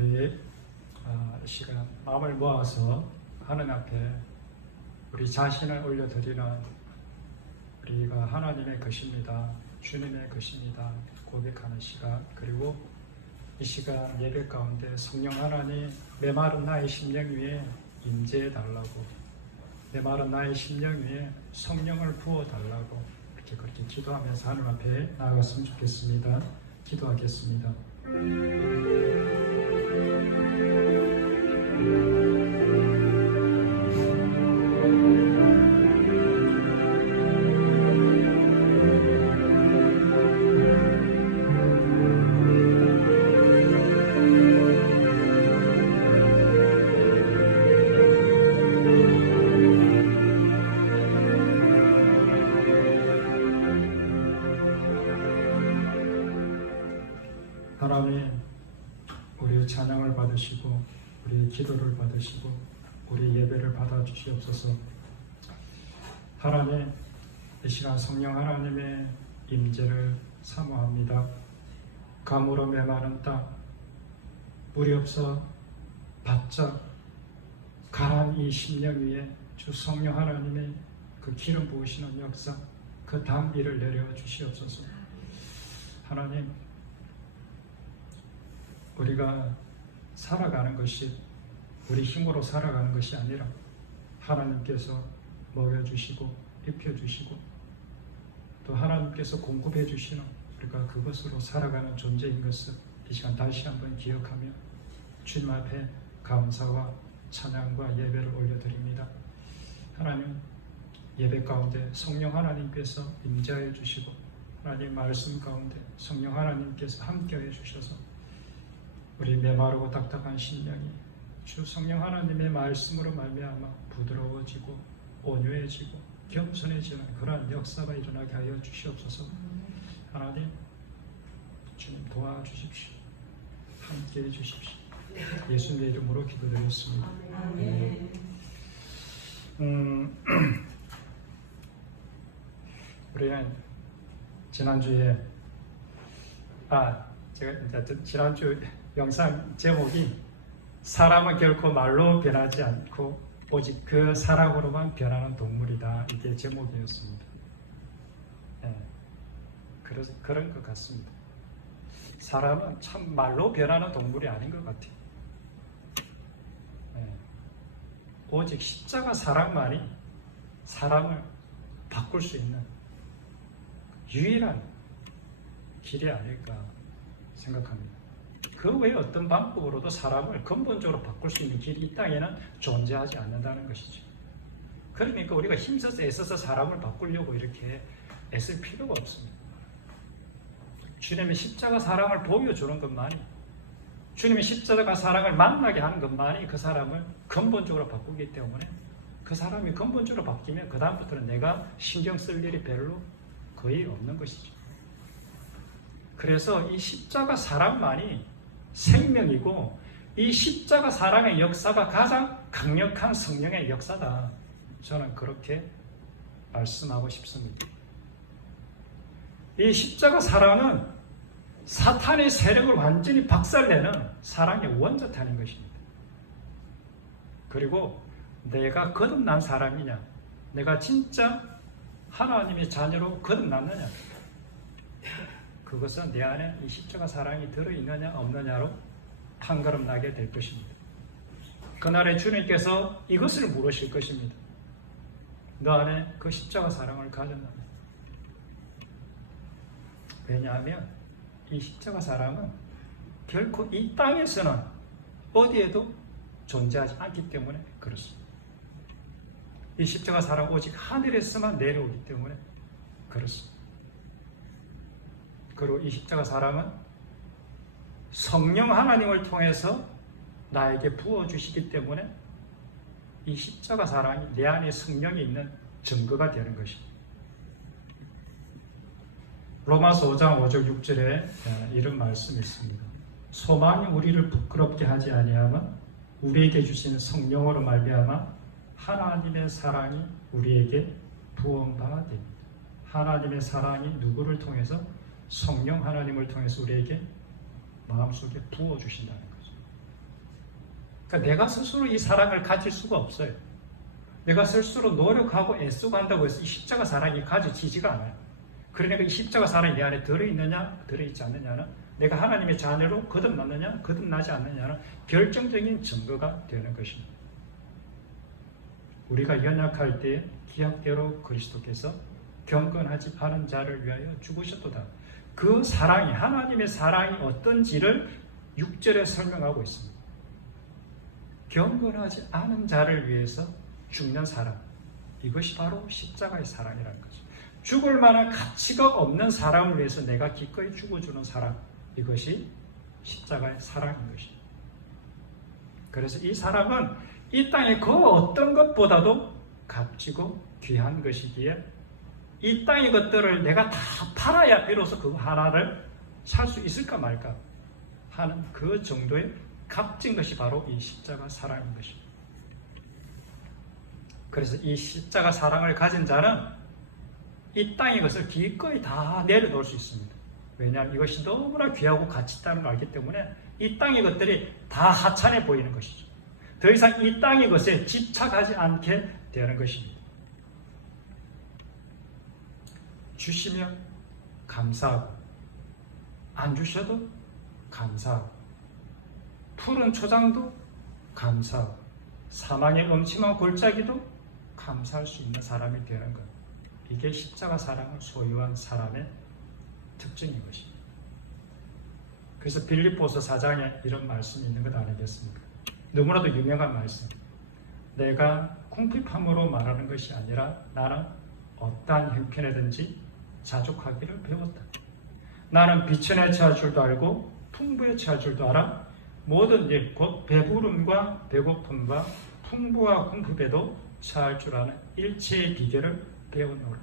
우리 시간 마음을 모아서 하나님 앞에 우리 자신을 올려드리는, 우리가 하나님의 것입니다, 주님의 것입니다 고백하는 시간, 그리고 이 시간 예배 가운데 성령 하나님 메마른 나의 심령 위에 임재해 달라고, 메마른 나의 심령 위에 성령을 부어 달라고 이렇게 그렇게 기도하면서 하나님 앞에 나아갔으면 좋겠습니다. 기도하겠습니다. 하나님, 우리의 찬양을 받으시고 우리의 기도를 받으시고 우리의 예배를 받아주시옵소서. 하나님, 이 시간 성령 하나님의 임재를 사모합니다. 가물어 메마른 땅, 물이 없어 바짝 가난 이 심령 위에 주 성령 하나님의 그 기름 부으시는 역사, 그 담비를 내려 주시옵소서. 하나님, 우리가 살아가는 것이 우리 힘으로 살아가는 것이 아니라 하나님께서 먹여주시고 입혀주시고 또 하나님께서 공급해 주시는, 우리가 그것으로 살아가는 존재인 것을 이 시간 다시 한번 기억하며 주님 앞에 감사와 찬양과 예배를 올려드립니다. 하나님, 예배 가운데 성령 하나님께서 임재해 주시고 하나님 말씀 가운데 성령 하나님께서 함께해 주셔서 우리 메마르고 딱딱한 심령이 주 성령 하나님의 말씀으로 말미암아 부드러워지고 온유해지고 겸손해지는 그러한 역사가 일어나게 하여 주시옵소서. 하나님, 주님 도와주십시오. 함께해 주십시오. 예수님의 이름으로 기도드렸습니다. 우리는 지난주에 제가 지난주 영상 제목이 사람은 결코 말로 변하지 않고 오직 그 사랑으로만 변하는 동물이다, 이게 제목이었습니다. 그런 것 같습니다. 사람은 참 말로 변하는 동물이 아닌 것 같아요. 오직 십자가 사랑만이 사람을 바꿀 수 있는 유일한 길이 아닐까 생각합니다. 그 외에 어떤 방법으로도 사람을 근본적으로 바꿀 수 있는 길이 이 땅에는 존재하지 않는다는 것이죠. 그러니까 우리가 힘써서 애써서 사람을 바꾸려고 이렇게 애쓸 필요가 없습니다. 주님의 십자가 사랑을 보여주는 것만이, 주님의 십자가 사랑을 만나게 하는 것만이 그 사람을 근본적으로 바꾸기 때문에, 그 사람이 근본적으로 바뀌면 그 다음부터는 내가 신경 쓸 일이 별로 거의 없는 것이죠. 그래서 이 십자가 사랑만이 생명이고, 이 십자가 사랑의 역사가 가장 강력한 성령의 역사다, 저는 그렇게 말씀하고 싶습니다. 이 십자가 사랑은 사탄의 세력을 완전히 박살내는 사랑의 원자탄인 것입니다. 그리고 내가 거듭난 사람이냐, 내가 진짜 하나님의 자녀로 거듭났느냐, 그것은 내 안에 이 십자가 사랑이 들어있느냐 없느냐로 판가름 나게 될 것입니다. 그날에 주님께서 이것을 물으실 것입니다. 너 안에 그 십자가 사랑을 가졌느냐? 왜냐하면 이 십자가 사랑은 결코 이 땅에서는 어디에도 존재하지 않기 때문에 그렇습니다. 이 십자가 사랑 오직 하늘에서만 내려오기 때문에 그렇습니다. 그리고 이 십자가 사랑은 성령 하나님을 통해서 나에게 부어주시기 때문에 이 십자가 사랑이 내 안에 성령이 있는 증거가 되는 것입니다. 로마서 5장 5절 6절에 이런 말씀이 있습니다. 소망이 우리를 부끄럽게 하지 아니하면 우리에게 주시는 성령으로 말미암아 하나님의 사랑이 우리에게 부어바 됩니다. 하나님의 사랑이 누구를 통해서? 성령 하나님을 통해서 우리에게 마음속에 부어주신다는 거죠. 그러니까 내가 스스로 이 사랑을 가질 수가 없어요. 내가 스스로 노력하고 애쓰고 한다고 해서 이 십자가 사랑이 가져지지가 않아요. 그러니까 이 십자가 사랑이 내 안에 들어있느냐 들어있지 않느냐는 내가 하나님의 자녀로 거듭났느냐 거듭나지 않느냐는 결정적인 증거가 되는 것입니다. 우리가 연약할 때 기약대로 그리스도께서 경건하지 않은 자를 위하여 죽으셨도다. 그 사랑이, 하나님의 사랑이 어떤지를 6절에 설명하고 있습니다. 경건하지 않은 자를 위해서 죽는 사랑, 이것이 바로 십자가의 사랑이라는 거죠. 죽을 만한 가치가 없는 사람을 위해서 내가 기꺼이 죽어주는 사랑, 이것이 십자가의 사랑인 것입니다. 그래서 이 사랑은 이 땅의 그 어떤 것보다도 값지고 귀한 것이기에 이 땅의 것들을 내가 다 팔아야 비로소 그 하나를 살 수 있을까 말까 하는 그 정도의 값진 것이 바로 이 십자가 사랑인 것입니다. 그래서 이 십자가 사랑을 가진 자는 이 땅의 것을 기꺼이 다 내려놓을 수 있습니다. 왜냐하면 이것이 너무나 귀하고 가치 있다는 걸 알기 때문에 이 땅의 것들이 다 하찮아 보이는 것이죠. 더 이상 이 땅의 것에 집착하지 않게 되는 것입니다. 주시면 감사하고 안 주셔도 감사하고 푸른 초장도 감사하고 사망의 음침한 골짜기도 감사할 수 있는 사람이 되는 것, 이게 십자가 사랑을 소유한 사람의 특징인 것입니다. 그래서 빌립보서 4장에 이런 말씀이 있는 것 아니겠습니까? 너무나도 유명한 말씀. 내가 궁핍함으로 말하는 것이 아니라 나는 어떠한 형편이든지 자족하기를 배웠다. 나는 비천에 처할 줄도 알고 풍부에 처할 줄도 알아. 모든 일, 곧 배부름과 배고픔과 풍부와 궁핍에도 처할 줄 아는 일체의 비결을 배우노라.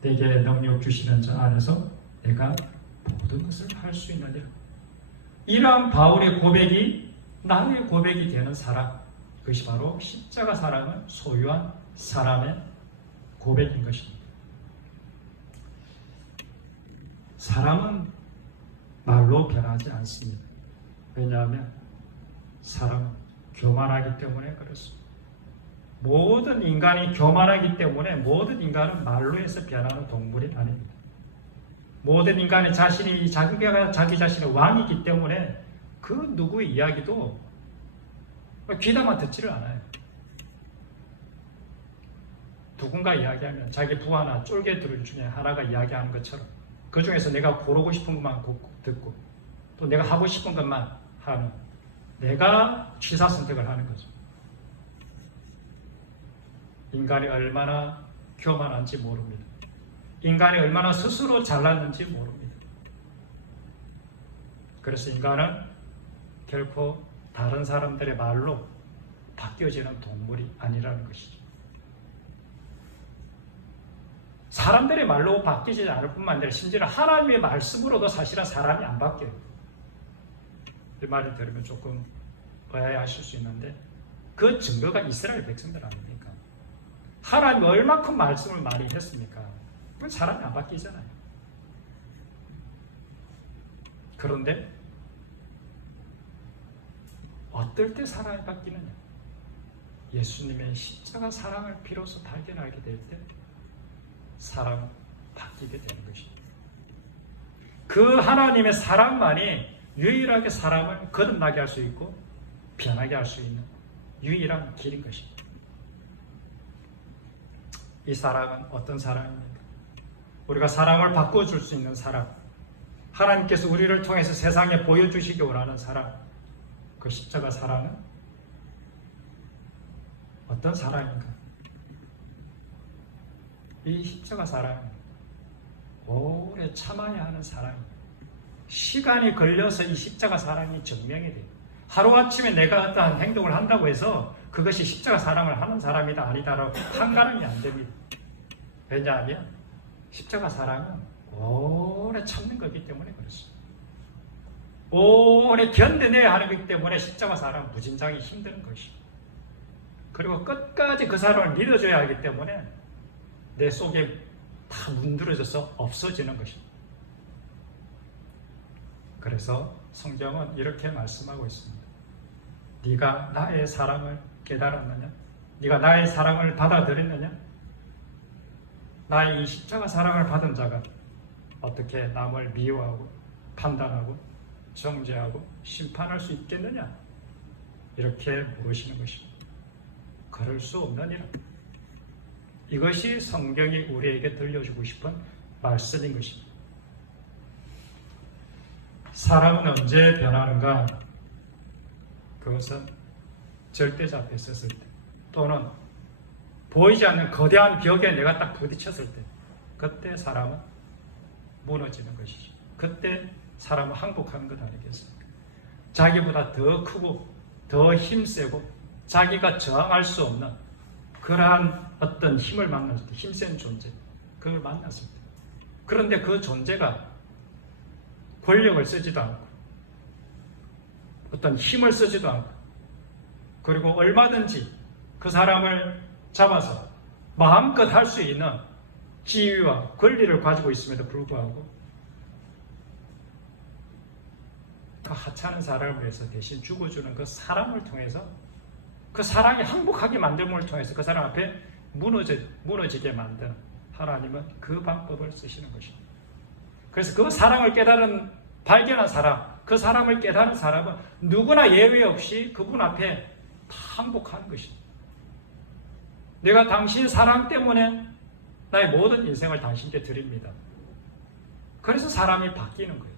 내게 능력 주시는 자 안에서 내가 모든 것을 할 수 있느니라. 이러한 바울의 고백이 나의 고백이 되는 사람, 그것이 바로 십자가 사랑을 소유한 사람의 고백인 것입니다. 사람은 말로 변하지 않습니다. 왜냐하면 사람은 교만하기 때문에 그렇습니다. 모든 인간이 교만하기 때문에 모든 인간은 말로 해서 변하는 동물이 아닙니다. 모든 인간이 자기 자신의 왕이기 때문에 그 누구의 이야기도 귀담아 듣지를 않아요. 누군가 이야기하면 자기 부하나 쫄개들 중에 하나가 이야기하는 것처럼 그 중에서 내가 고르고 싶은 것만 듣고 또 내가 하고 싶은 것만 하는, 내가 취사 선택을 하는 거죠. 인간이 얼마나 교만한지 모릅니다. 인간이 얼마나 스스로 잘났는지 모릅니다. 그래서 인간은 결코 다른 사람들의 말로 바뀌어지는 동물이 아니라는 것이죠. 사람들의 말로 바뀌지 않을 뿐만 아니라 심지어 하나님의 말씀으로도 사실은 사람이 안 바뀌어요. 이 말을 들으면 조금 의아해하실 수 있는데 그 증거가 이스라엘 백성들 아닙니까? 하나님이 얼마큼 말씀을 많이 했습니까? 사람이 안 바뀌잖아요. 그런데 어떨 때 사람이 바뀌느냐? 예수님의 십자가 사랑을 비로소 발견하게 될 때 사람은 바뀌게 되는 것입니다. 그 하나님의 사랑만이 유일하게 사람을 거듭나게 할 수 있고 변하게 할 수 있는 유일한 길인 것입니다. 이 사랑은 어떤 사랑입니까? 우리가 사랑을 바꿔줄 수 있는 사랑, 하나님께서 우리를 통해서 세상에 보여주시기 원하는 사랑, 그 십자가 사랑은 어떤 사랑인가? 이 십자가 사랑은 오래 참아야 하는 사랑입니다. 시간이 걸려서 이 십자가 사랑이 증명이 돼요. 하루아침에 내가 어떠한 행동을 한다고 해서 그것이 십자가 사랑을 하는 사람이다 아니다라고 판가름이 안 됩니다. 왜냐하면 십자가 사랑은 오래 참는 거기 때문에 그렇습니다. 오래 견뎌내야 하는 거기 때문에 십자가 사랑은 무진장이 힘든 것입니다. 그리고 끝까지 그 사람을 믿어줘야 하기 때문에 내 속에 다 문드러져서 없어지는 것입니다. 그래서 성경은 이렇게 말씀하고 있습니다. 네가 나의 사랑을 깨달았느냐? 네가 나의 사랑을 받아들였느냐? 나의 이 십자가 사랑을 받은 자가 어떻게 남을 미워하고 판단하고 정죄하고 심판할 수 있겠느냐? 이렇게 물으시는 것입니다. 그럴 수 없느니라. 이것이 성경이 우리에게 들려주고 싶은 말씀인 것입니다. 사람은 언제 변하는가? 그것은 절대자 앞에 섰을 때, 또는 보이지 않는 거대한 벽에 내가 딱 부딪혔을 때, 그때 사람은 무너지는 것이지. 그때 사람은 항복하는 것 아니겠습니까? 자기보다 더 크고 더 힘세고 자기가 저항할 수 없는 그러한 어떤 힘을 만났을 때, 힘센 존재, 그걸 만났을 때, 그런데 그 존재가 권력을 쓰지도 않고 어떤 힘을 쓰지도 않고, 그리고 얼마든지 그 사람을 잡아서 마음껏 할 수 있는 지위와 권리를 가지고 있음에도 불구하고 그 하찮은 사람을 위해서 대신 죽어주는 그 사람을 통해서, 그 사랑이 항복하게 만듦을 통해서 그 사람 앞에 무너지게 만든 하나님은 그 방법을 쓰시는 것입니다. 그래서 그 사랑을 발견한 사람, 그 사람을 깨달은 사람은 누구나 예외 없이 그분 앞에 다 항복하는 것입니다. 내가 당신 사랑 때문에 나의 모든 인생을 당신께 드립니다. 그래서 사람이 바뀌는 거예요.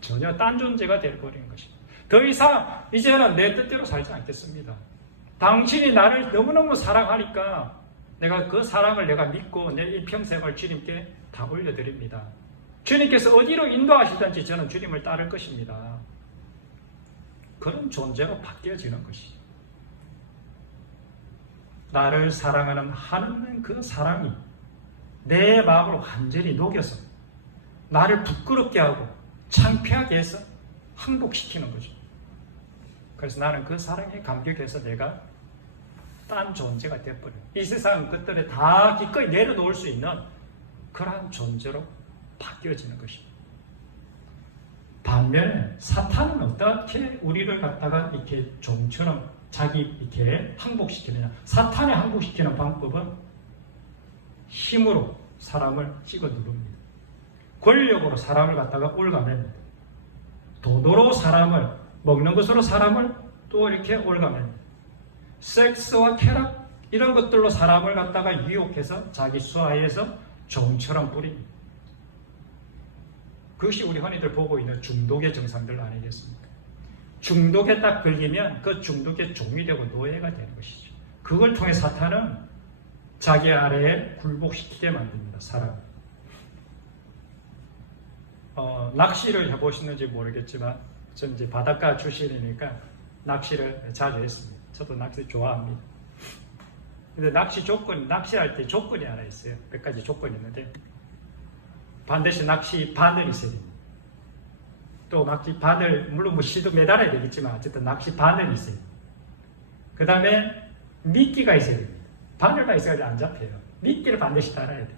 전혀 딴 존재가 되어버리는 것입니다. 더 이상 이제는 내 뜻대로 살지 않겠습니다. 당신이 나를 너무너무 사랑하니까 내가 그 사랑을 내가 믿고 내 일평생을 주님께 다 올려드립니다. 주님께서 어디로 인도하시든지 저는 주님을 따를 것입니다. 그런 존재가 바뀌어지는 것이죠. 나를 사랑하는 하나님은 그 사랑이 내 마음을 완전히 녹여서 나를 부끄럽게 하고 창피하게 해서 항복시키는 거죠. 그래서 나는 그 사랑에 감격해서 내가 딴 존재가 되어버려요. 이 세상 것들에 다 기꺼이 내려놓을 수 있는 그러한 존재로 바뀌어지는 것입니다. 반면에 사탄은 어떻게 우리를 갖다가 이렇게 종처럼 자기 이렇게 항복시키느냐? 사탄이 항복시키는 방법은 힘으로 사람을 찍어 누릅니다. 권력으로 사람을 갖다가 올가맵니다. 돈으로 사람을, 먹는 것으로 사람을 또 이렇게 올가맵니다. 섹스와 쾌락 이런 것들로 사람을 갖다가 유혹해서 자기 수하에서 종처럼 뿌립니다. 그것이 우리 흔히들 보고 있는 중독의 증상들 아니겠습니까? 중독에 딱 걸리면 그 중독의 종이 되고 노예가 되는 것이죠. 그걸 통해 사탄은 자기 아래에 굴복시키게 만듭니다. 사람. 낚시를 해보시는지 모르겠지만 저는 이제 바닷가 출신이니까 낚시를 자주 했습니다. 저도 낚시 좋아합니다. 근데 낚시할 때 조건이 하나 있어요. 몇 가지 조건이 있는데, 반드시 낚시 바늘이 있어야 됩니다. 또 낚시 바늘, 물론 뭐 시도 매달아야 되겠지만 어쨌든 낚시 바늘이 있어요. 그 다음에 미끼가 있어야 됩니다. 바늘만 있어야지 안 잡혀요. 미끼를 반드시 달아야 돼요.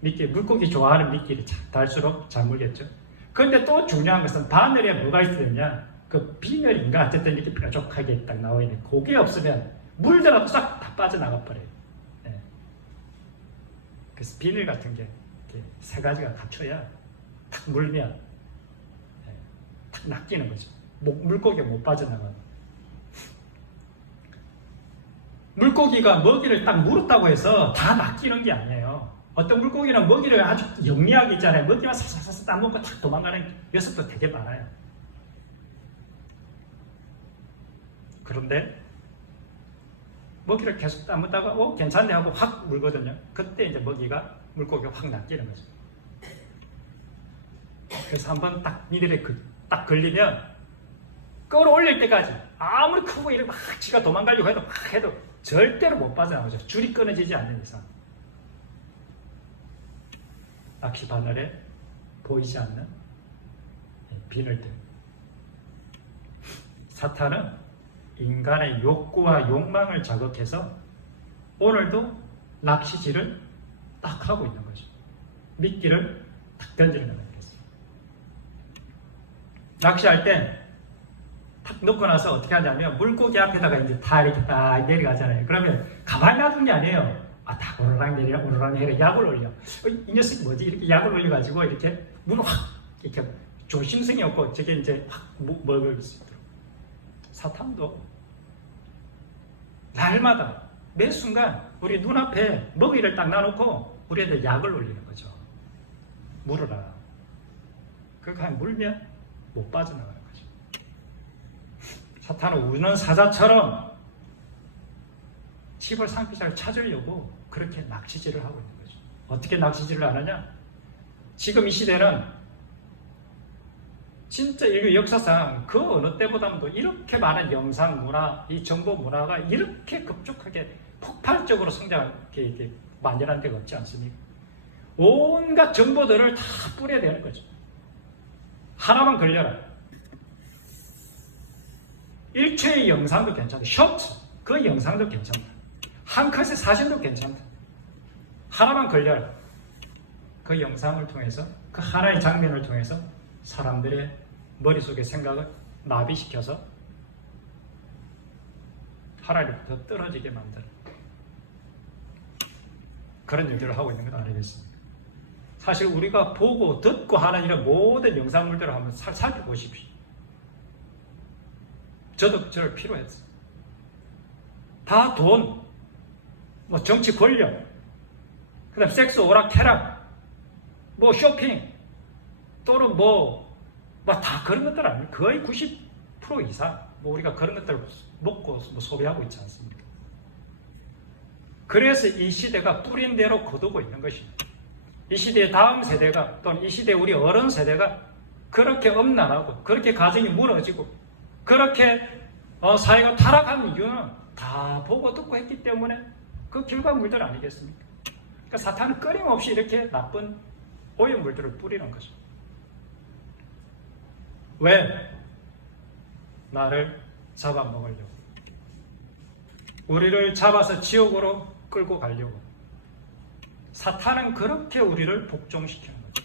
미끼, 물고기 좋아하는 미끼를 달수록 잘 물겠죠. 그런데 또 중요한 것은 바늘에 뭐가 있어야 되냐, 그 비늘인가 어쨌든 이렇게 뾰족하게 딱 나와 있는 그게 없으면 물들어도 싹 다 빠져나가 버려요. 네. 그래서 비늘 같은 게 이렇게 세 가지가 갖춰야 탁 물면 네, 탁 낚이는 거죠. 물고기가 못 빠져나가요. 물고기가 먹이를 딱 물었다고 해서 다 낚이는 게 아니에요. 어떤 물고기는 먹이를 아주 영리하게 있잖아요. 먹이만 사사사사 딱 먹고 탁 도망가는 녀석도 되게 많아요. 그런데 먹이를 계속 따먹다가 괜찮네 하고 확 물거든요. 그때 이제 물고기가 확 낚이는 거죠. 그래서 한번 딱 미늘에 딱 걸리면 끌어올릴 때까지 아무리 크고 이렇게 막 지가 도망가려고 해도 절대로 못 빠져나오죠. 줄이 끊어지지 않는 이상. 낚시 바늘에 보이지 않는 비늘들. 사탄은 인간의 욕구와 욕망을 자극해서 오늘도 낚시질을 딱 하고 있는 거죠. 미끼를 탁 던지는 거겠어요. 낚시할 때 탁 놓고 나서 어떻게 하냐면 물고기 앞에다가 이제 다 이렇게 딱 내려가잖아요. 그러면 가만히 놔둔 게 아니에요. 다 오르락 내리락 오르락 내리락 약을 올려. 이 녀석이 뭐지? 이렇게 약을 올려가지고 이렇게 문을 확 이렇게 조심성이 없고 저게 이제 확 먹을 수 있도록. 사탄도 날마다 매 순간 우리 눈앞에 먹이를 딱 놔놓고 우리한테 약을 올리는 거죠. 물어라. 그렇게 하면 물면 못 빠져나가는 거죠. 사탄은 우는 사자처럼 집을 상피자를 찾으려고 그렇게 낚시질을 하고 있는 거죠. 어떻게 낚시질을 하느냐? 지금 이 시대는 진짜 인류 역사상 그 어느 때보다도 이렇게 많은 영상 문화, 이 정보 문화가 이렇게 급속하게 폭발적으로 성장하게 만연한 데가 없지 않습니까? 온갖 정보들을 다 뿌려야 되는 거죠. 하나만 걸려라. 1초의 영상도 괜찮다. 쇼트, 그 영상도 괜찮다. 한 컷의 사진도 괜찮다. 하나만 걸려라. 그 영상을 통해서, 그 하나의 장면을 통해서 사람들의 머릿속의 생각을 마비시켜서 하나님부터 떨어지게 만드는 그런 일들을 하고 있는 건 아니겠습니까? 사실 우리가 보고 듣고 하는 이런 모든 영상물들을 한번 살펴보십시오. 저도 저를 필요했어요. 다 돈, 뭐 정치 권력, 그 다음 섹스 오락캐락, 뭐 쇼핑, 또는 다 그런 것들 아니에요. 거의 90% 이상 우리가 그런 것들을 먹고 소비하고 있지 않습니까? 그래서 이 시대가 뿌린 대로 거두고 있는 것입니다. 이 시대의 다음 세대가 또는 이 시대 우리 어른 세대가 그렇게 엄난하고 그렇게 가정이 무너지고 그렇게 사회가 타락하는 이유는 다 보고 듣고 했기 때문에 그 결과물들 아니겠습니까? 그러니까 사탄은 끊임없이 이렇게 나쁜 오염물들을 뿌리는 거죠. 왜? 나를 잡아먹으려고. 우리를 잡아서 지옥으로 끌고 가려고. 사탄은 그렇게 우리를 복종시키는 거죠.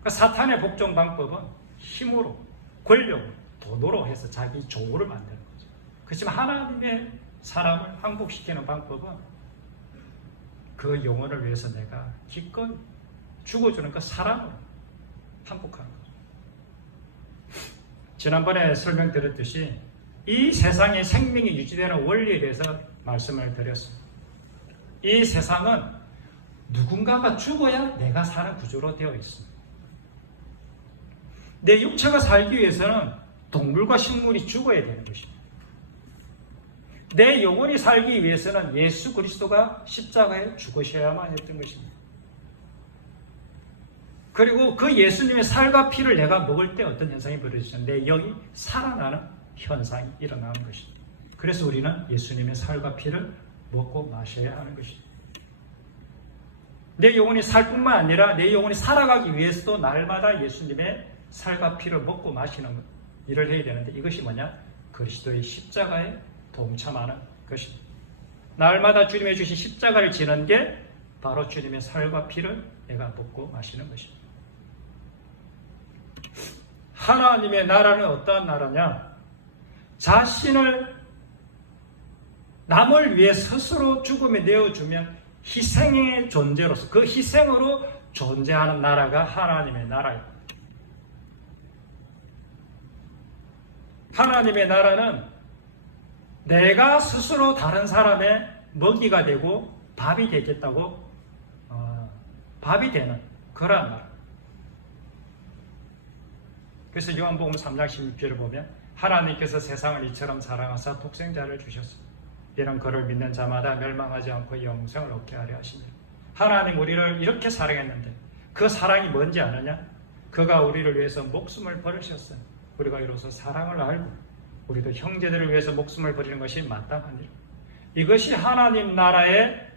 그러니까 사탄의 복종 방법은 힘으로, 권력으로, 돈으로 해서 자기 조우를 만드는 거죠. 그렇지만 하나님의 사람을 항복시키는 방법은 그 영혼을 위해서 내가 기꺼이 죽어주는 그 사람을 항복하는 거죠. 지난번에 설명드렸듯이 이 세상의 생명이 유지되는 원리에 대해서 말씀을 드렸습니다. 이 세상은 누군가가 죽어야 내가 사는 구조로 되어 있습니다. 내 육체가 살기 위해서는 동물과 식물이 죽어야 되는 것입니다. 내 영혼이 살기 위해서는 예수 그리스도가 십자가에 죽으셔야만 했던 것입니다. 그리고 그 예수님의 살과 피를 내가 먹을 때 어떤 현상이 벌어지죠? 내 영이 살아나는 현상이 일어나는 것입니다. 그래서 우리는 예수님의 살과 피를 먹고 마셔야 하는 것입니다. 내 영혼이 살 뿐만 아니라 내 영혼이 살아가기 위해서도 날마다 예수님의 살과 피를 먹고 마시는 일을 해야 되는데 이것이 뭐냐? 그리스도의 십자가에 동참하는 것입니다. 날마다 주님의 주신 십자가를 지는 게 바로 주님의 살과 피를 내가 먹고 마시는 것입니다. 하나님의 나라는 어떠한 나라냐? 자신을 남을 위해 스스로 죽음에 내어주면 희생의 존재로서 그 희생으로 존재하는 나라가 하나님의 나라입니다. 하나님의 나라는 내가 스스로 다른 사람의 먹이가 되고 밥이 되겠다고 밥이 되는 그러한 나라. 그래서 요한복음 3장 16절을 보면 하나님께서 세상을 이처럼 사랑하사 독생자를 주셨습니다. 이런 그를 믿는 자마다 멸망하지 않고 영생을 얻게 하려 하십니다. 하나님 우리를 이렇게 사랑했는데 그 사랑이 뭔지 아느냐? 그가 우리를 위해서 목숨을 버리셨어요. 우리가 이로써 사랑을 알고 우리도 형제들을 위해서 목숨을 버리는 것이 마땅한 일. 이것이 하나님 나라의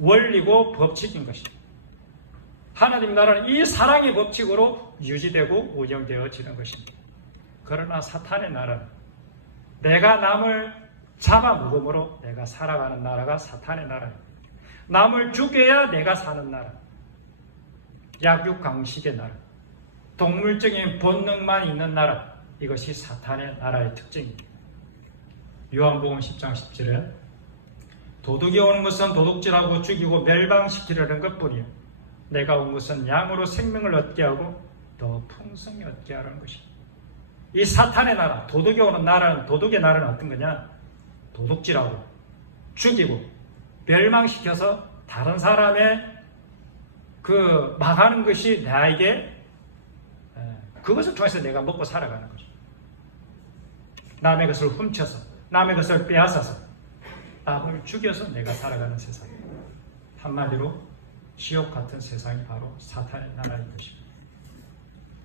원리고 법칙인 것입니다. 하나님 나라는 이 사랑의 법칙으로 유지되고 운영되어지는 것입니다. 그러나 사탄의 나라는 내가 남을 잡아먹음으로 내가 살아가는 나라가 사탄의 나라입니다. 남을 죽여야 내가 사는 나라. 약육강식의 나라. 동물적인 본능만 있는 나라. 이것이 사탄의 나라의 특징입니다. 요한복음 10장 10절에 도둑이 오는 것은 도둑질하고 죽이고 멸망시키려는 것뿐이요 내가 온 것은 양으로 생명을 얻게 하고 더 풍성히 얻게 하라는 것입니다. 이 사탄의 나라, 도둑이 오는 나라는, 도둑의 나라는 어떤 거냐? 도둑질하고 죽이고 멸망시켜서 다른 사람의 그 망하는 것이 나에게 그것을 통해서 내가 먹고 살아가는 거죠. 남의 것을 훔쳐서 남의 것을 빼앗아서 남을 죽여서 내가 살아가는 세상. 한마디로 지옥 같은 세상이 바로 사탄의 나라인 것입니다.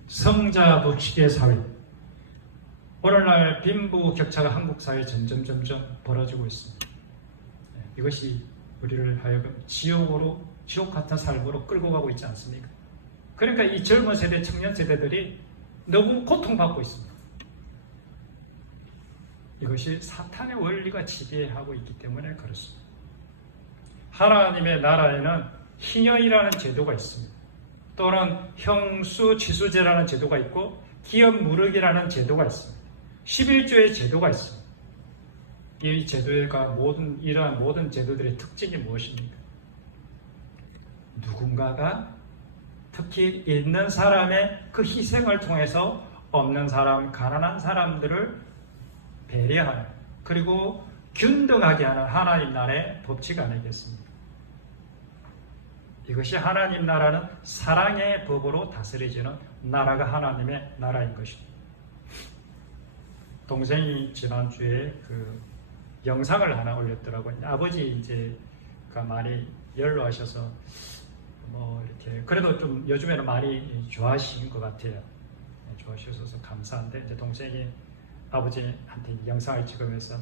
성자 부치의 사회. 오늘날 빈부격차가 한국 사회에 점점 벌어지고 있습니다. 이것이 우리를 하여금 지옥 같은 삶으로 끌고 가고 있지 않습니까? 그러니까 이 젊은 세대, 청년 세대들이 너무 고통받고 있습니다. 이것이 사탄의 원리가 지배하고 있기 때문에 그렇습니다. 하나님의 나라에는 희년이라는 제도가 있습니다. 또는 형수지수제라는 제도가 있고 기업무력이라는 제도가 있습니다. 11조의 제도가 있습니다. 이 제도가 이러한 모든 제도들의 특징이 무엇입니까? 누군가가 특히 있는 사람의 그 희생을 통해서 없는 사람, 가난한 사람들을 배려하는 그리고 균등하게 하는 하나님 나라의 법칙 아니겠습니까? 이것이 하나님 나라는 사랑의 법으로 다스려지는 나라가 하나님의 나라인 것입니다. 동생이 지난주에 그 영상을 하나 올렸더라고요. 아버지 이제가 많이 연로하셔서 뭐 이렇게 그래도 좀 요즘에는 많이 좋아하신 것 같아요. 좋아하셔서 감사한데 이제 동생이 아버지한테 영상을 찍으면서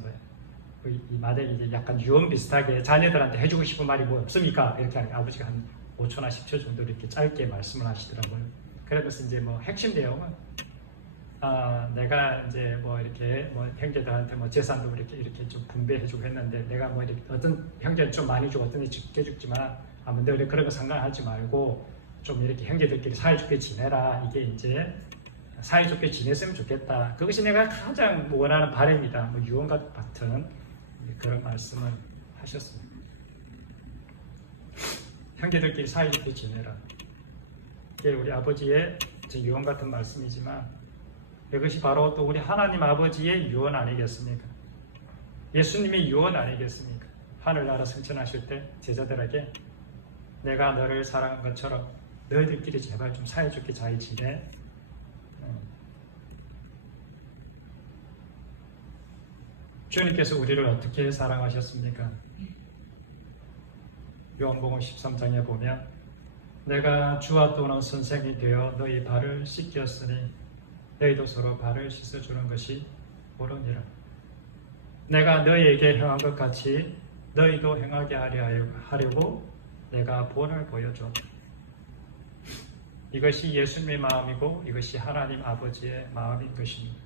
이 말에 이제 약간 유언 비슷하게 자녀들한테 해주고 싶은 말이 뭐 없습니까? 이렇게 하니까 아버지가 한 5초나 10초 정도 이렇게 짧게 말씀을 하시더라고요. 그러면서 이제 뭐 핵심 내용은 내가 이제 뭐 이렇게 뭐 형제들한테 뭐 재산도 이렇게 좀 분배해주고 했는데 내가 뭐 이렇게 어떤 형제는 좀 많이 주고 어떤 데 적게 줬지만 아무튼 너희 그런 거 상관하지 말고 좀 이렇게 형제들끼리 사이좋게 지내라. 이게 이제 사이좋게 지냈으면 좋겠다. 그것이 내가 가장 원하는 바람이다. 뭐 유언과 같은 그런 말씀을 하셨습니다. 형제들끼리 사이좋게 지내라. 이게 우리 아버지의 유언 같은 말씀이지만 이것이 바로 또 우리 하나님 아버지의 유언 아니겠습니까? 예수님의 유언 아니겠습니까? 하늘나라 승천하실 때 제자들에게 내가 너를 사랑한 것처럼 너희들끼리 제발 좀 사이좋게 잘 지내. 주님께서 우리를 어떻게 사랑하셨습니까? 요한복음 13장에 보면 내가 주와 또는 선생이 되어 너희 발을 씻겼으니 너희도 서로 발을 씻어주는 것이 옳으니라. 내가 너희에게 행한 것 같이 너희도 행하게 하려고 내가 본을 보여줘. 이것이 예수님의 마음이고 이것이 하나님 아버지의 마음인 것입니다.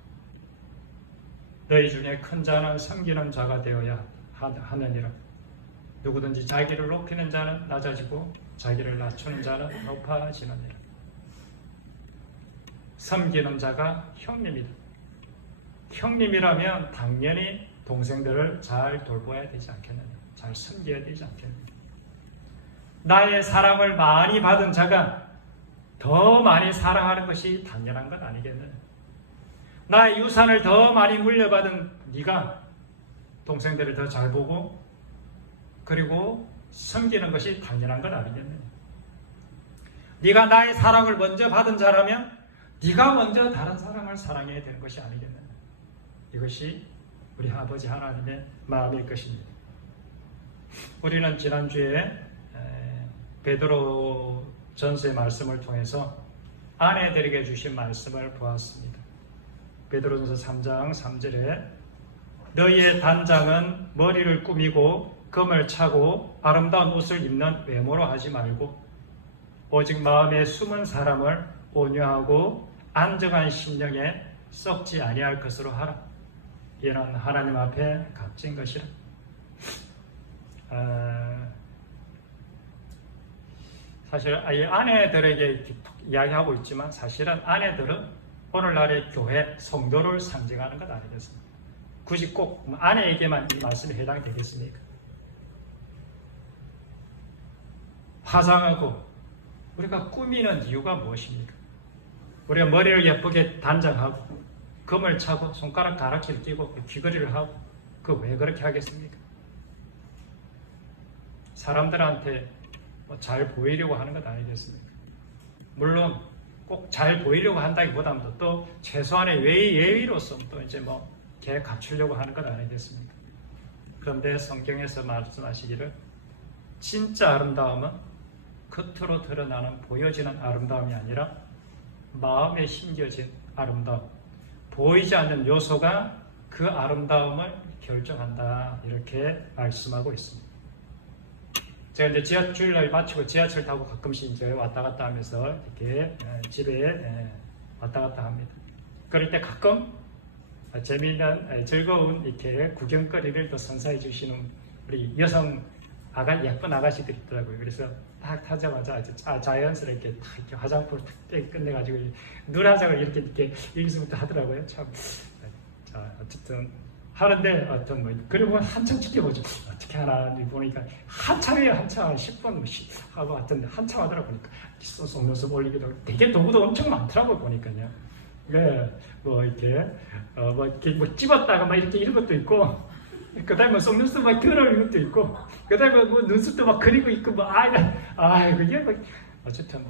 너희 중에 큰 자는 섬기는 자가 되어야 하느니라. 누구든지 자기를 높이는 자는 낮아지고 자기를 낮추는 자는 높아지느니라. 섬기는 자가 형님이다. 형님이라면 당연히 동생들을 잘 돌봐야 되지 않겠느냐, 잘 섬겨야 되지 않겠느냐. 나의 사랑을 많이 받은 자가 더 많이 사랑하는 것이 당연한 것 아니겠느냐. 나의 유산을 더 많이 물려받은 네가 동생들을 더 잘 보고 그리고 섬기는 것이 당연한 것 아니겠느냐. 네가 나의 사랑을 먼저 받은 자라면 네가 먼저 다른 사람을 사랑해야 되는 것이 아니겠느냐. 이것이 우리 아버지 하나님의 마음일 것입니다. 우리는 지난주에 베드로 전서의 말씀을 통해서 아내들에게 주신 말씀을 보았습니다. 베드로전서 3장 3절에 너희의 단장은 머리를 꾸미고 금을 차고 아름다운 옷을 입는 외모로 하지 말고 오직 마음에 숨은 사람을 온유하고 안정한 심령에 썩지 아니할 것으로 하라. 이는 하나님 앞에 값진 것이라. 사실 아내들에게 이야기하고 있지만 사실은 아내들은 오늘날의 교회 성도를 상징하는 것 아니겠습니까? 굳이 꼭 아내에게만 이 말씀이 해당되겠습니까? 화장하고 우리가 꾸미는 이유가 무엇입니까? 우리가 머리를 예쁘게 단장하고 금을 차고 손가락 가락지를 끼고 귀걸이를 하고 그 왜 그렇게 하겠습니까? 사람들한테 잘 보이려고 하는 것 아니겠습니까? 물론 꼭 잘 보이려고 한다기보다는 또 최소한의 예의로서 또 이제 개 갖추려고 하는 것 아니겠습니까? 그런데 성경에서 말씀하시기를 진짜 아름다움은 겉으로 드러나는 보여지는 아름다움이 아니라 마음에 심겨진 아름다움, 보이지 않는 요소가 그 아름다움을 결정한다, 이렇게 말씀하고 있습니다. 제가 이제 주일날 마치고 지하철 타고 가끔씩 이제 왔다 갔다 하면서 이렇게 집에 왔다 갔다 합니다. 그럴 때 가끔 재미있는 즐거운 이렇게 구경거리를 또 선사해 주시는 우리 여성 예쁜 아가씨들이 있더라고요. 그래서 딱 타자마자 자연스럽게 딱 이렇게 화장품을 딱 끝내가지고 눈 화장을 이렇게 여기서부터 하더라고요. 참. 자, 어쨌든 하는데 그리고 한참 지켜보죠. 어떻게 하나 보니까 한참이에요. 한참 10분 하고 왔던데 한참 하더라 보니까 속눈썹 올리기도 하고 되게 도구도 엄청 많더라고요. 보니까요. 네, 이렇게 찝었다가 이렇게 이런 것도 있고, 그 다음에 속눈썹 그려는 것도 있고, 그 다음에 눈썹도 그리고 있고, 그게 어쨌든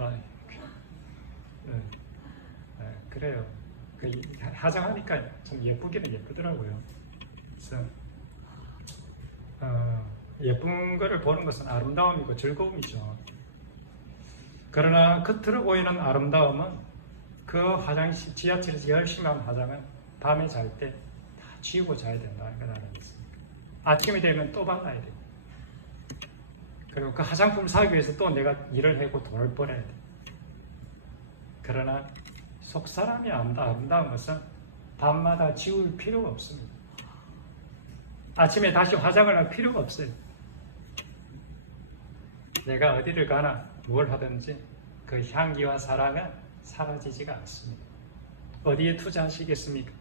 그래요. 화장하니까 참 예쁘기는 예쁘더라고요. 그래서 예쁜 거를 보는 것은 아름다움이고 즐거움이죠. 그러나 겉으로 보이는 아름다움은 그 화장실, 지하철에서 열심히 한 화장은 밤에 잘 때 다 지우고 자야 된다는 걸 알아야겠습니까? 아침이 되면 또 발라야 돼요. 그리고 그 화장품 사기 위해서 또 내가 일을 하고 돈을 벌어야 돼. 그러나 속사람이 아름다운 것은 밤마다 지울 필요가 없습니다. 아침에 다시 화장을 할 필요가 없어요. 내가 어디를 가나 뭘 하든지 그 향기와 사랑은 사라지지가 않습니다. 어디에 투자하시겠습니까?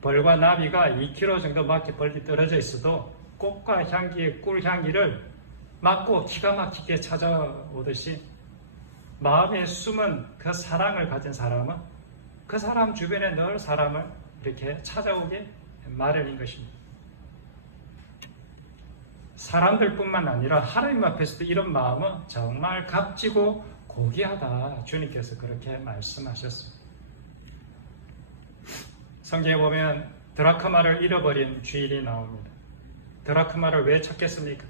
벌과 나비가 2km 정도밖에 멀리 떨어져 있어도 꽃과 향기의 꿀향기를 맡고 기가 막히게 찾아오듯이 마음에 숨은 그 사랑을 가진 사람은 그 사람 주변에 늘 사람을 이렇게 찾아오게 마련인 것입니다. 사람들뿐만 아니라 하나님 앞에서도 이런 마음은 정말 값지고 고귀하다, 주님께서 그렇게 말씀하셨습니다. 성경에 보면 드라크마를 잃어버린 주일이 나옵니다. 드라크마를 왜 찾겠습니까?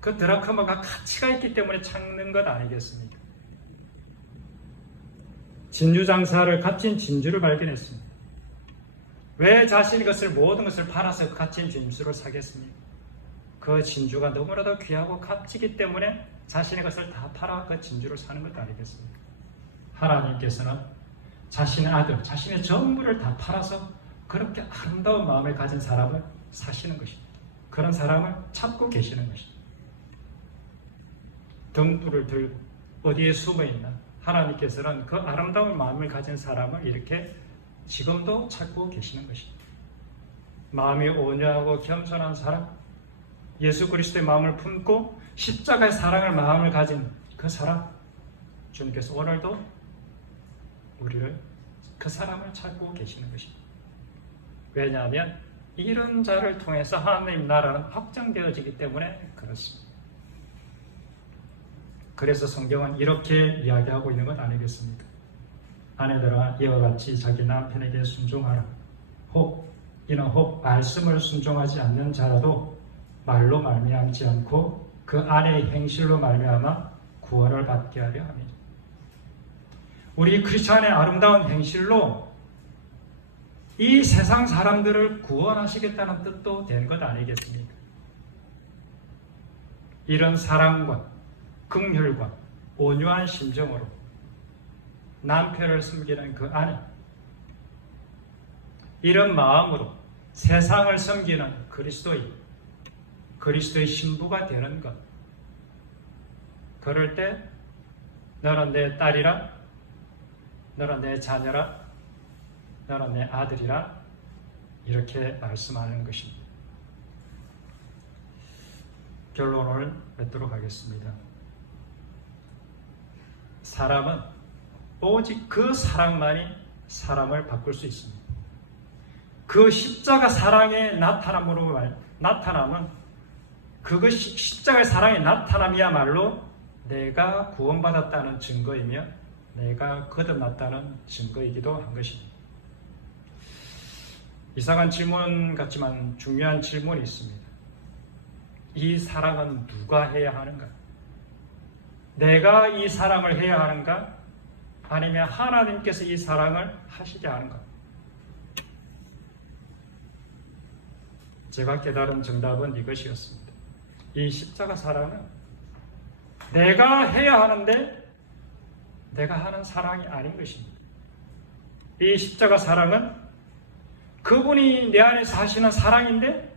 그 드라크마가 가치가 있기 때문에 찾는 것 아니겠습니까? 진주장사를 값진 진주를 발견했습니다. 왜 자신의 모든 것을 팔아서 값진 진주를 사겠습니까? 그 진주가 너무나도 귀하고 값지기 때문에 자신의 것을 다 팔아 그 진주를 사는 것 아니겠습니까? 하나님께서는 자신의 아들, 자신의 전부를 다 팔아서 그렇게 아름다운 마음을 가진 사람을 사시는 것입니다. 그런 사람을 찾고 계시는 것입니다. 등불을 들고 어디에 숨어있나, 하나님께서는 그 아름다운 마음을 가진 사람을 이렇게 지금도 찾고 계시는 것입니다. 마음이 온유하고 겸손한 사람, 예수 그리스도의 마음을 품고 십자가의 사랑을 마음을 가진 그 사람, 주님께서 오늘도 우리를 그 사람을 찾고 계시는 것입니다. 왜냐하면 이런 자를 통해서 하나님 나라는 확장되어지기 때문에 그렇습니다. 그래서 성경은 이렇게 이야기하고 있는 것 아니겠습니까? 아내들아 이와 같이 자기 남편에게 순종하라. 이는 말씀을 순종하지 않는 자라도 말로 말미암지 않고 그 아내의 행실로 말미암아 구원을 받게 하려 합니다. 우리 크리스찬의 아름다운 행실로 이 세상 사람들을 구원하시겠다는 뜻도 된 것 아니겠습니까? 이런 사랑과 긍휼과 온유한 심정으로 남편을 섬기는 그 아내, 이런 마음으로 세상을 섬기는 그리스도의 신부가 되는 것. 그럴 때 너는 내 딸이라, 너는 내 자녀라, 너는 내 아들이라, 이렇게 말씀하는 것입니다. 결론을 맺도록 하겠습니다. 사람은 오직 그 사랑만이 사람을 바꿀 수 있습니다. 그 십자가 사랑의 나타남은 그것이 십자가의 사랑의 나타남이야말로 내가 구원받았다는 증거이며 내가 거듭났다는 증거이기도 한 것입니다. 이상한 질문 같지만 중요한 질문이 있습니다. 이 사랑은 누가 해야 하는가? 내가 이 사랑을 해야 하는가? 아니면 하나님께서 이 사랑을 하시게 하는가? 제가 깨달은 정답은 이것이었습니다. 이 십자가 사랑은 내가 해야 하는데 내가 하는 사랑이 아닌 것입니다. 이 십자가 사랑은 그분이 내 안에서 하시는 사랑인데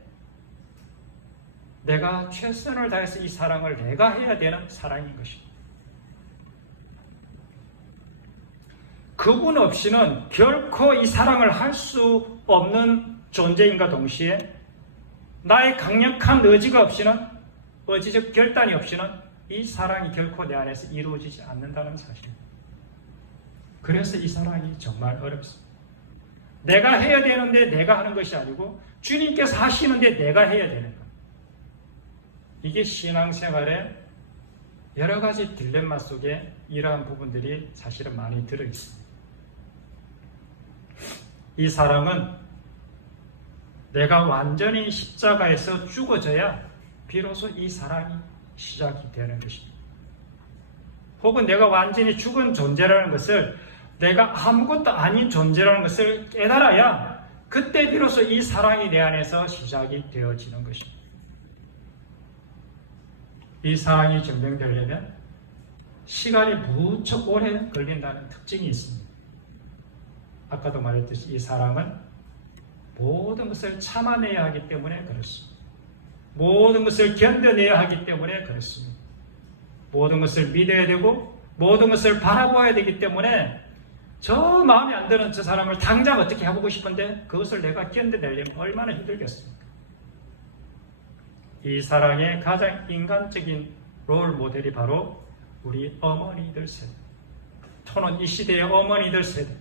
내가 최선을 다해서 이 사랑을 내가 해야 되는 사랑인 것입니다. 그분 없이는 결코 이 사랑을 할 수 없는 존재인가 동시에 나의 강력한 의지가 없이는, 의지적 결단이 없이는 이 사랑이 결코 내 안에서 이루어지지 않는다는 사실. 그래서 이 사랑이 정말 어렵습니다. 내가 해야 되는데 내가 하는 것이 아니고 주님께서 하시는데 내가 해야 되는 것. 이게 신앙생활의 여러 가지 딜레마 속에 이러한 부분들이 사실은 많이 들어있습니다. 이 사랑은 내가 완전히 십자가에서 죽어져야 비로소 이 사랑이 시작이 되는 것입니다. 혹은 내가 완전히 죽은 존재라는 것을, 내가 아무것도 아닌 존재라는 것을 깨달아야 그때 비로소 이 사랑이 내 안에서 시작이 되어지는 것입니다. 이 사랑이 증명되려면 시간이 무척 오래 걸린다는 특징이 있습니다. 아까도 말했듯이 이 사랑은 모든 것을 참아내야 하기 때문에 그렇습니다. 모든 것을 견뎌내야 하기 때문에 그렇습니다. 모든 것을 믿어야 되고 모든 것을 바라보아야 되기 때문에 저 마음에 안 드는 저 사람을 당장 어떻게 해보고 싶은데 그것을 내가 견뎌내려면 얼마나 힘들겠습니까? 이 사랑의 가장 인간적인 롤 모델이 바로 우리 어머니들 세대, 또는 이 시대의 어머니들 세대,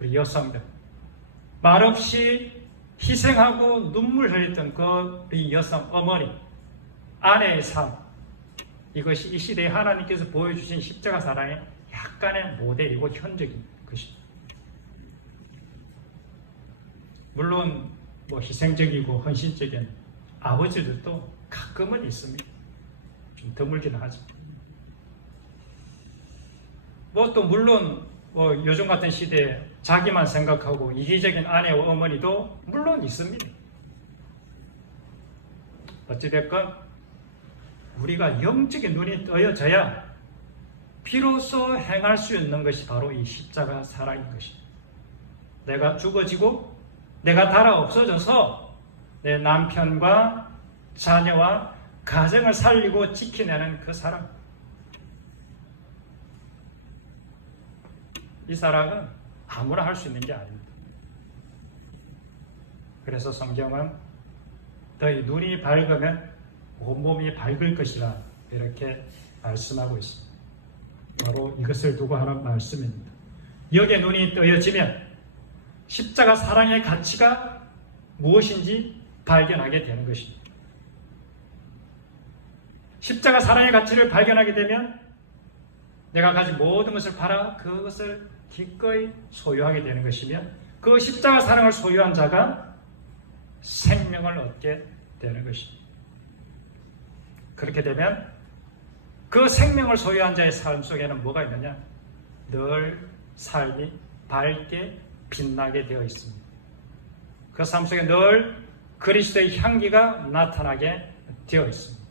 우리 여성들, 말없이 희생하고 눈물 흘렸던 그 우리 여성 어머니, 아내의 삶, 이것이 이 시대에 하나님께서 보여주신 십자가 사랑의 약간의 모델이고 현적인 것입니다. 물론 희생적이고 헌신적인 아버지들도 가끔은 있습니다. 좀 드물기는 하죠. 또 물론 요즘 같은 시대에 자기만 생각하고 이기적인 아내와 어머니도 물론 있습니다. 어찌됐건 우리가 영적인 눈이 떠여져야 비로소 행할 수 있는 것이 바로 이 십자가 사랑인 것입니다. 내가 죽어지고 내가 달아 없어져서 내 남편과 자녀와 가정을 살리고 지켜내는 그 사랑. 이 사랑은 아무나 할 수 있는 게 아닙니다. 그래서 성경은 너희 눈이 밝으면 온몸이 밝을 것이라 이렇게 말씀하고 있습니다. 바로 이것을 두고 하는 말씀입니다. 여기에 눈이 떠여지면 십자가 사랑의 가치가 무엇인지 발견하게 되는 것입니다. 십자가 사랑의 가치를 발견하게 되면 내가 가진 모든 것을 팔아 그것을 기꺼이 소유하게 되는 것이며 그 십자가 사랑을 소유한 자가 생명을 얻게 되는 것입니다. 그렇게 되면 그 생명을 소유한 자의 삶 속에는 뭐가 있느냐? 늘 삶이 밝게 빛나게 되어 있습니다. 그 삶 속에 늘 그리스도의 향기가 나타나게 되어 있습니다.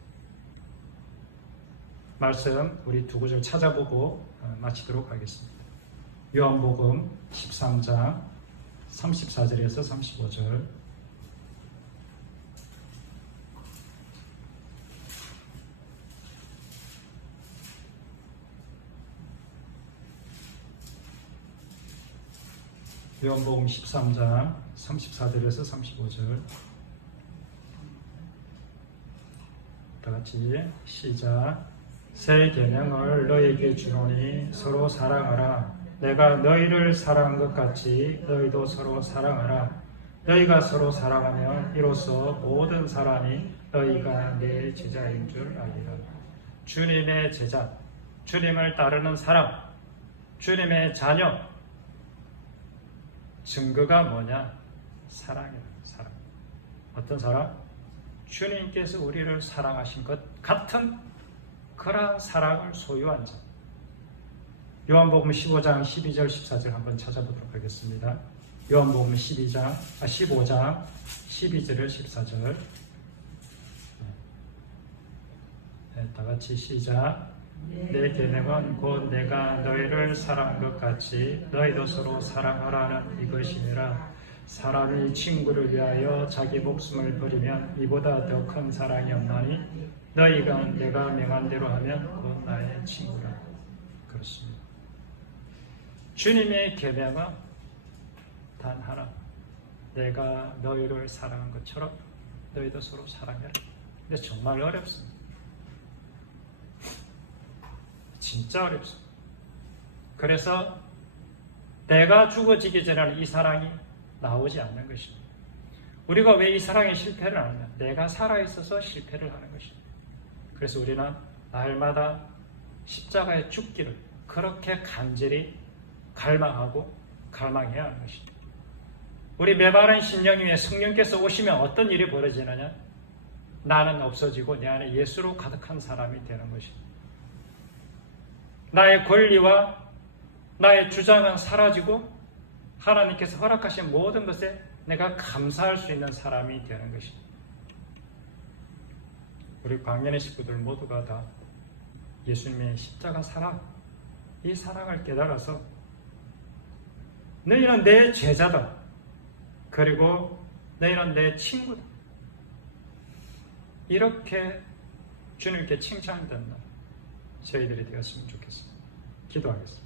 말씀 우리 두 구절 찾아보고 마치도록 하겠습니다. 요한복음 13장 34절에서 35절. 요한복음 13장 34절에서 35절. 다 같이 시작. 새 계명을 너희에게 주노니 서로 사랑하라. 내가 너희를 사랑한 것 같이 너희도 서로 사랑하라. 너희가 서로 사랑하면 이로써 모든 사람이 너희가 내 제자인 줄 알리라. 주님의 제자, 주님을 따르는 사람, 주님의 자녀, 증거가 뭐냐? 사랑이다. 사랑. 어떤 사랑? 주님께서 우리를 사랑하신 것 같은 그러한 사랑을 소유한 자. 요한복음 15장 12절 14절 한번 찾아보도록 하겠습니다. 요한복음 15장 12절을 14절. 다 같이 시작. 내 계명은 곧 내가 너희를 사랑한 것 같이 너희도 서로 사랑하라는 이것이니라. 사람이 친구를 위하여 자기 목숨을 버리면 이보다 더 큰 사랑이 없나니 너희가 내가 명한 대로 하면 곧 나의 친구라. 그렇습니다. 주님의 계명은 단 하나. 내가 너희를 사랑한 것처럼 너희도 서로 사랑해라. 근데 정말 어렵습니다. 진짜 어렵습니다. 그래서 내가 죽어지기 전에 이 사랑이 나오지 않는 것입니다. 우리가 왜 이 사랑에 실패를 하느냐? 내가 살아있어서 실패를 하는 것입니다. 그래서 우리는 날마다 십자가에 죽기를 그렇게 간절히 갈망하고 갈망해야 하는 것입니다. 우리 메마른 심령 위에 성령께서 오시면 어떤 일이 벌어지느냐? 나는 없어지고 내 안에 예수로 가득한 사람이 되는 것입니다. 나의 권리와 나의 주장은 사라지고 하나님께서 허락하신 모든 것에 내가 감사할 수 있는 사람이 되는 것입니다. 우리 광년의 식구들 모두가 다 예수님의 십자가 사랑, 이 사랑을 깨달아서 너희는 내 제자다. 그리고 너희는 내 친구다. 이렇게 주님께 칭찬받는 저희들이 되었으면 좋겠습니다. 기도하겠습니다.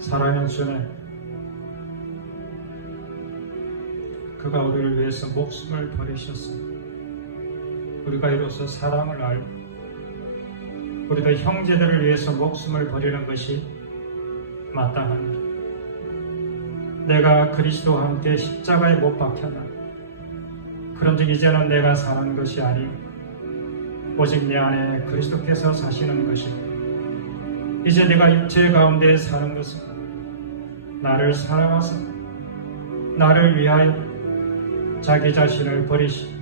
사랑하는 주님, 그가 우리를 위해서 목숨을 버리셨습니다. 우리가 이로써 사랑을 알고 우리도 형제들을 위해서 목숨을 버리는 것이 마땅합니다. 내가 그리스도와 함께 십자가에 못 박혔나? 그런즉 이제는 내가 사는 것이 아니요 오직 내 안에 그리스도께서 사시는 것이다. 이제 내가 육체 가운데 사는 것은 나를 사랑하사 나를 위하여 자기 자신을 버리시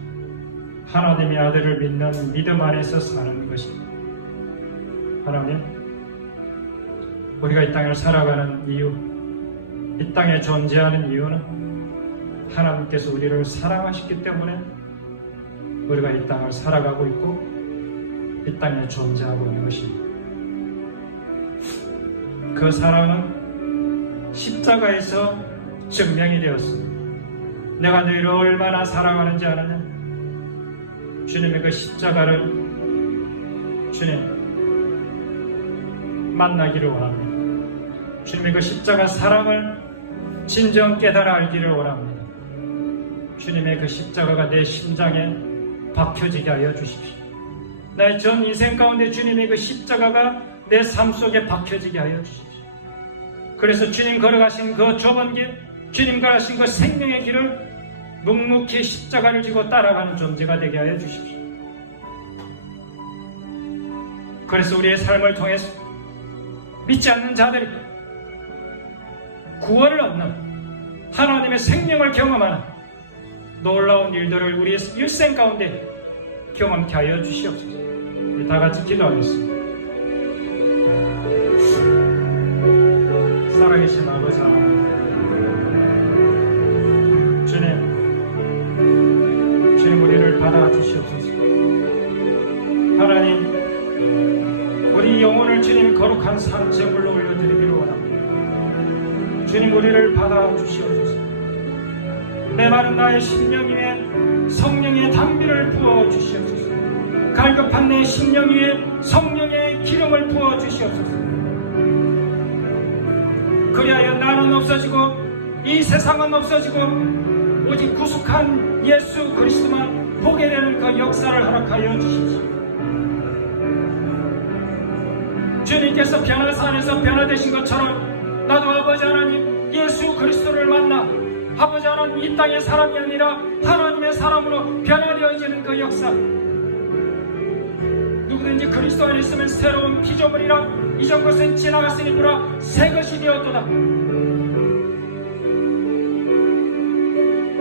하나님의 아들을 믿는 믿음 안에서 사는 것입니다. 하나님, 우리가 이 땅을 살아가는 이유, 이 땅에 존재하는 이유는 하나님께서 우리를 사랑하셨기 때문에 우리가 이 땅을 살아가고 있고 이 땅에 존재하고 있는 것입니다. 그 사랑은 십자가에서 증명이 되었습니다. 내가 너희를 얼마나 사랑하는지 아느냐? 주님의 그 십자가를 주님 만나기를 원합니다. 주님의 그 십자가 사랑을 진정 깨달아 알기를 원합니다. 주님의 그 십자가가 내 심장에 박혀지게 하여 주십시오. 나의 전 인생 가운데 주님의 그 십자가가 내 삶 속에 박혀지게 하여 주십시오. 그래서 주님 걸어가신 그 좁은 길, 주님 걸어가신 그 생명의 길을 묵묵히 십자가를 지고 따라가는 존재가 되게 하여 주십시오. 그래서 우리의 삶을 통해서 믿지 않는 자들이 구원을 얻는 하나님의 생명을 경험하는 놀라운 일들을 우리의 일생 가운데 경험케 하여 주시옵소서. 우리 다 같이 기도하겠습니다. 살아계신 아버지 하나님, 주님 우리를 받아주시옵소서. 하나님, 주님 거룩한 산 제물로 올려드리기로 원합니다. 주님 우리를 받아주시옵소서. 메마른 나의 심령 위에 성령의 담비를 부어주시옵소서. 갈급한 내 심령 위에 성령의 기름을 부어주시옵소서. 그리하여 나는 없어지고 이 세상은 없어지고 오직 구속한 예수 그리스도만 보게 되는 그 역사를 허락하여 주십시오. 주님께서 변화산에서 변화되신 것처럼 나도 아버지 하나님 예수 그리스도를 만나 아버지 하나님 이 땅의 사람이 아니라 하나님의 사람으로 변화되어지는 그 역사, 누구든지 그리스도 안에 있으면 새로운 피조물이라 이전 것은 지나갔으니 보라 새 것이 되었도다.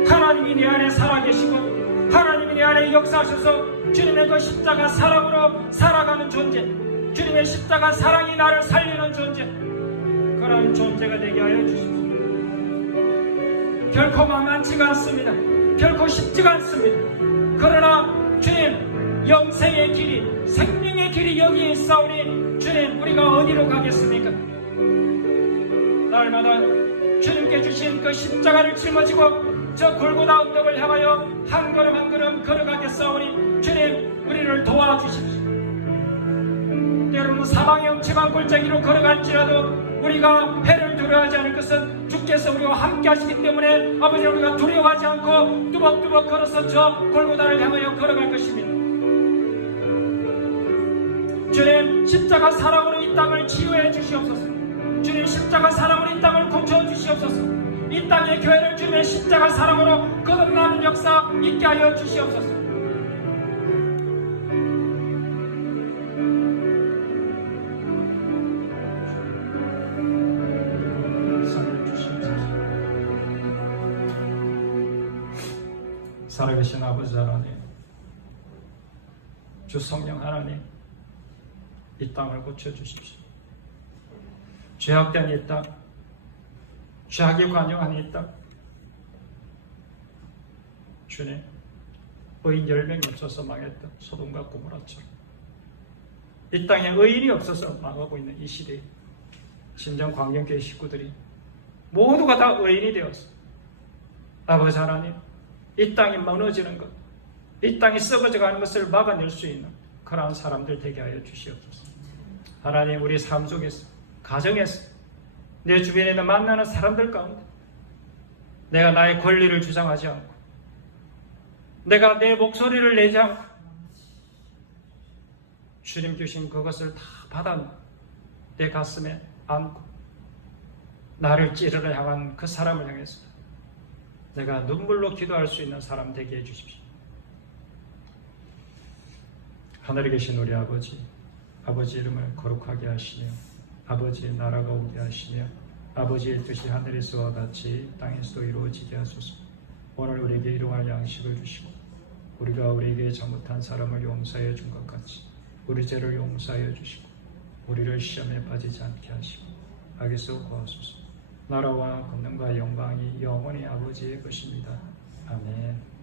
하나님이 내 안에 살아계시고 하나님이 내 안에 역사하셔서 주님의 그 십자가 사랑으로 살아가는 존재, 주님의 십자가 사랑이 나를 살리는 존재, 그런 존재가 되게 하여 주십시오. 결코 만만치가 않습니다. 결코 쉽지가 않습니다. 그러나 주님 영생의 길이 생명의 길이 여기에 있사오니 주님 우리가 어디로 가겠습니까? 날마다 주님께 주신 그 십자가를 짊어지고 저 골고다 언덕을 향하여 한 걸음 한 걸음 걸어가겠사오니 주님 우리를 도와주십시오. 때로는 사망의 음침한 골짜기로 걸어갈지라도 우리가 해를 두려워하지 않을 것은 주께서 우리와 함께 하시기 때문에 아버지 우리가 두려워하지 않고 뚜벅뚜벅 걸어서 저 골고다를 향하여 걸어갈 것입니다. 주님 십자가 사랑으로 이 땅을 치유해 주시옵소서. 주님 십자가 사랑으로 이 땅을 고쳐 주시옵소서. 이 땅의 교회를 주님의 십자가 사랑으로 거듭나는 역사 있게 하여 주시옵소서. 살아계신 아버지 하나님, 주 성령 하나님, 이 땅을 고쳐주십시오. 죄악된 이 땅, 죄악이 관영한 이 땅, 주님, 의인 10명이 없어서 망했던 소돔과 고모라처럼 이 땅에 의인이 없어서 망하고 있는 이 시대에 신정 광명교회 식구들이 모두가 다 의인이 되었어. 아버지 하나님, 이 땅이 무너지는 것, 이 땅이 썩어져가는 것을 막아낼 수 있는 그러한 사람들 되게 하여 주시옵소서. 하나님 우리 삶 속에서, 가정에서, 내 주변에 있는 만나는 사람들 가운데 내가 나의 권리를 주장하지 않고 내가 내 목소리를 내지 않고 주님 주신 그것을 다 받아 내 가슴에 안고 나를 찌르러 향한 그 사람을 향해서 내가 눈물로 기도할 수 있는 사람 되게 해주십시오. 하늘에 계신 우리 아버지, 아버지 이름을 거룩하게 하시며 아버지의 나라가 오게 하시며 아버지의 뜻이 하늘에서와 같이 땅에서도 이루어지게 하소서. 오늘 우리에게 일용할 양식을 주시고 우리가 우리에게 잘못한 사람을 용서해 준 것 같이 우리 죄를 용서하여 주시고 우리를 시험에 빠지지 않게 하시고 악에서 구하소서. 나라와 권능과 영광이 영원히 아버지의 것입니다. 아멘.